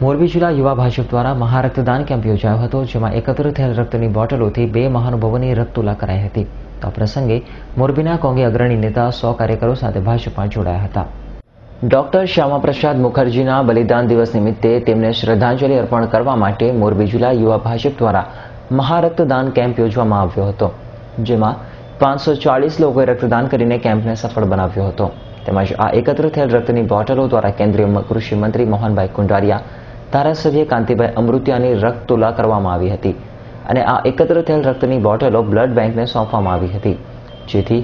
મોરબી જિલ્લા યુવા ભાજપ દ્વારા મહારક્તદાન કેમ્પ યોજાયો હતો, જેમાં એકત્ર થયેલ રક્તની બોટલોથી 2 મહાનુભાવોની રક્તતુલા કરાઈ હતી. આ પ્રસંગે મોરબીના કોંગી અગ્રણી નેતા 100 કાર્યકરો સાથે ભાજપમાં જોડાયા હતા. ડોક્ટર શ્યામાપ્રસાદ મુખર્જીના બલિદાન દિવસ નિમિત્તે તેમને શ્રદ્ધાંજલિ અર્પણ કરવા માટે મોરબી જિલ્લા યુવા ભાજપ દ્વારા મહારક્તદાન કેમ્પ યોજવામાં આવ્યો હતો, જેમાં 540 લોકોએ રક્તદાન કરીને કેમ્પને સફળ બનાવ્યો હતો. તેમજ આ એકત્ર થયેલ રક્તની બોટલો દ્વારા કેન્દ્રીય કૃષિ મંત્રી મોહનભાઈ કુંડારિયા, ધારાસભ્ય કાંતિભાઈ અમૃતિયાની રક્તતુલા કરવામાં આવી હતી અને આ એકત્ર થયેલ રક્તની બોટલો બ્લડ બેંકને સોંપવામાં આવી હતી, જેથી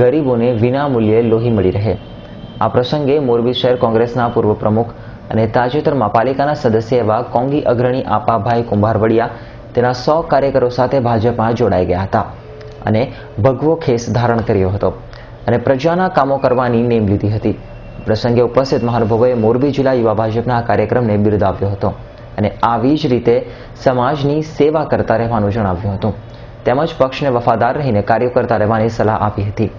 ગરીબોને વિના મૂલ્યે લોહી મળી રહે. આ પ્રસંગે મોરબી શહેર કોંગ્રેસના પૂર્વ પ્રમુખ અને તાજેતરમાં પાલિકાના સદસ્ય એવા કોંગી અગ્રણી આપાભાઈ કુંભારવડિયા તેના 100 કાર્યકરો સાથે ભાજપમાં જોડાઈ ગયા હતા અને ભગવો ખેસ ધારણ કર્યો હતો અને પ્રજાના કામો કરવાની નેમ લીધી હતી. પ્રસંગે ઉપસ્થિત મહાનુભાવોએ મોરબી જિલ્લા યુવા ભાજપના આ કાર્યક્રમને બિરદાવ્યો હતો અને આવી જ રીતે સમાજની સેવા કરતા રહેવાનું જણાવ્યું હતું. તેમજ પક્ષને વફાદાર રહીને કાર્યો કરતા રહેવાની સલાહ આપી હતી.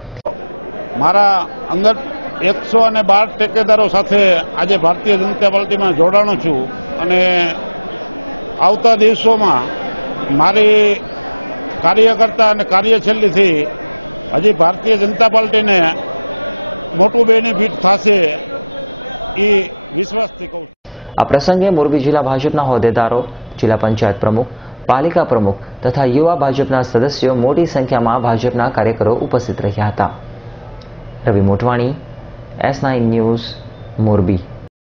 આ પ્રસંગે મોરબી જિલ્લા ભાજપના હોદ્દેદારો, જિલ્લા પંચાયત પ્રમુખ, પાલિકા પ્રમુખ તથા યુવા ભાજપના સદસ્યો મોટી સંખ્યામાં ભાજપના કાર્યકરો ઉપસ્થિત રહ્યા હતા. રવિ મોટવાણી, S9 ન્યૂઝ, મોરબી.